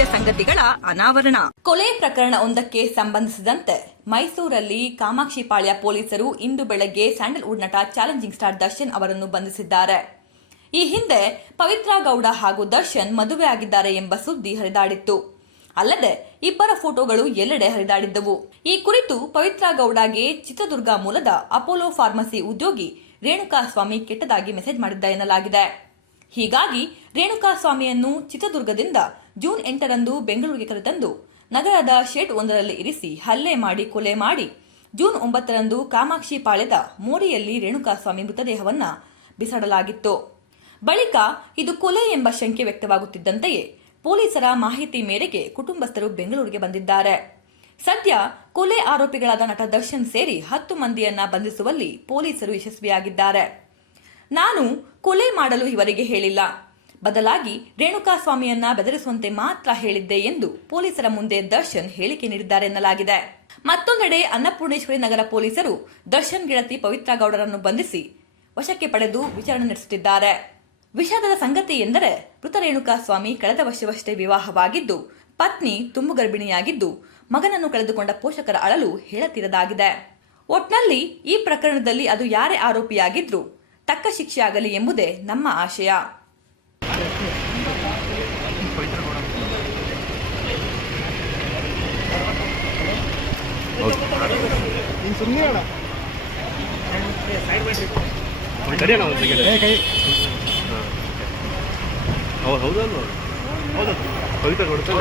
ಅನಾವರಣ. ಕೊಲೆ ಪ್ರಕರಣ ಒಂದಕ್ಕೆ ಸಂಬಂಧಿಸಿದಂತೆ ಮೈಸೂರಲ್ಲಿ ಕಾಮಾಕ್ಷಿಪಾಳ್ಯ ಪೊಲೀಸರು ಇಂದು ಬೆಳಗ್ಗೆ ಸ್ಯಾಂಡಲ್ವುಡ್ ನಟ ಚಾಲೆಂಜಿಂಗ್ ಸ್ಟಾರ್ ದರ್ಶನ್ ಅವರನ್ನು ಬಂಧಿಸಿದ್ದಾರೆ. ಈ ಹಿಂದೆ ಪವಿತ್ರ ಗೌಡ ಹಾಗೂ ದರ್ಶನ್ ಮದುವೆ ಆಗಿದ್ದಾರೆ ಎಂಬ ಸುದ್ದಿ ಹರಿದಾಡಿತ್ತು. ಅಲ್ಲದೆ ಇಬ್ಬರ ಫೋಟೋಗಳು ಎಲ್ಲೆಡೆ ಹರಿದಾಡಿದ್ದವು. ಈ ಕುರಿತು ಪವಿತ್ರ ಗೌಡಗೆ ಚಿತ್ರದುರ್ಗ ಮೂಲದ ಅಪೋಲೋ ಫಾರ್ಮಸಿ ಉದ್ಯೋಗಿ ರೇಣುಕಾಸ್ವಾಮಿ ಕೆಟ್ಟದಾಗಿ ಮೆಸೇಜ್ ಮಾಡಿದ್ದ ಎನ್ನಲಾಗಿದೆ. ಹೀಗಾಗಿ ರೇಣುಕಾಸ್ವಾಮಿಯನ್ನು ಚಿತ್ರದುರ್ಗದಿಂದ ಜೂನ್ ಎಂಟರಂದು ಬೆಂಗಳೂರಿಗೆ ಕರೆತಂದು ನಗರದ ಶೆಡ್ ಒಂದರಲ್ಲಿ ಇರಿಸಿ ಹಲ್ಲೆ ಮಾಡಿ ಕೊಲೆ ಮಾಡಿ. ಜೂನ್ ಒಂಬತ್ತರಂದು ಕಾಮಾಕ್ಷಿ ಪಾಳ್ಯದ ಮೋರಿಯಲ್ಲಿ ರೇಣುಕಾಸ್ವಾಮಿ ಮೃತದೇಹವನ್ನ ಬಿಸಾಡಲಾಗಿತ್ತು. ಬಳಿಕ ಇದು ಕೊಲೆ ಎಂಬ ಶಂಕೆ ವ್ಯಕ್ತವಾಗುತ್ತಿದ್ದಂತೆಯೇ ಪೊಲೀಸರ ಮಾಹಿತಿ ಮೇರೆಗೆ ಕುಟುಂಬಸ್ಥರು ಬೆಂಗಳೂರಿಗೆ ಬಂದಿದ್ದಾರೆ. ಸದ್ಯ ಕೊಲೆ ಆರೋಪಿಗಳಾದ ನಟ ದರ್ಶನ್ ಸೇರಿ ಹತ್ತು ಮಂದಿಯನ್ನ ಬಂಧಿಸುವಲ್ಲಿ ಪೊಲೀಸರು ಯಶಸ್ವಿಯಾಗಿದ್ದಾರೆ. ನಾನು ಕೊಲೆ ಮಾಡಲು ಇವರಿಗೆ ಹೇಳಿಲ್ಲ. ಬದಲಾಗಿ ರೇಣುಕಾಸ್ವಾಮಿಯನ್ನ ಬೆದರಿಸುವಂತೆ ಮಾತ್ರ ಹೇಳಿದ್ದೆ ಎಂದು ಪೊಲೀಸರ ಮುಂದೆ ದರ್ಶನ್ ಹೇಳಿಕೆ ನೀಡಿದ್ದಾರೆ ಎನ್ನಲಾಗಿದೆ. ಮತ್ತೊಂದೆಡೆ ಅನ್ನಪೂರ್ಣೇಶ್ವರಿ ನಗರ ಪೊಲೀಸರು ದರ್ಶನ್ ಗೆಳತಿ ಪವಿತ್ರ ಗೌಡರನ್ನು ಬಂಧಿಸಿ ವಶಕ್ಕೆ ಪಡೆದು ವಿಚಾರಣೆ ನಡೆಸುತ್ತಿದ್ದಾರೆ. ವಿಷಾದದ ಸಂಗತಿ ಎಂದರೆ ಮೃತ ರೇಣುಕಾಸ್ವಾಮಿ ಕಳೆದ ವರ್ಷವಷ್ಟೇ ವಿವಾಹವಾಗಿದ್ದು, ಪತ್ನಿ ತುಂಬು ಗರ್ಭಿಣಿಯಾಗಿದ್ದು, ಮಗನನ್ನು ಕಳೆದುಕೊಂಡ ಪೋಷಕರ ಅಳಲು ಹೇಳತೀರದಾಗಿದೆ. ಒಟ್ನಲ್ಲಿ ಈ ಪ್ರಕರಣದಲ್ಲಿ ಅದು ಯಾರೇ ಆರೋಪಿಯಾಗಿದ್ರು ತಕ್ಕ ಶಿಕ್ಷೆಯಾಗಲಿ ಎಂಬುದೇ ನಮ್ಮ ಆಶಯ. ಹೌದಲ್ವ ಹೌದು ಕವಿತಾ ಕೊಡ್ತಾರೆ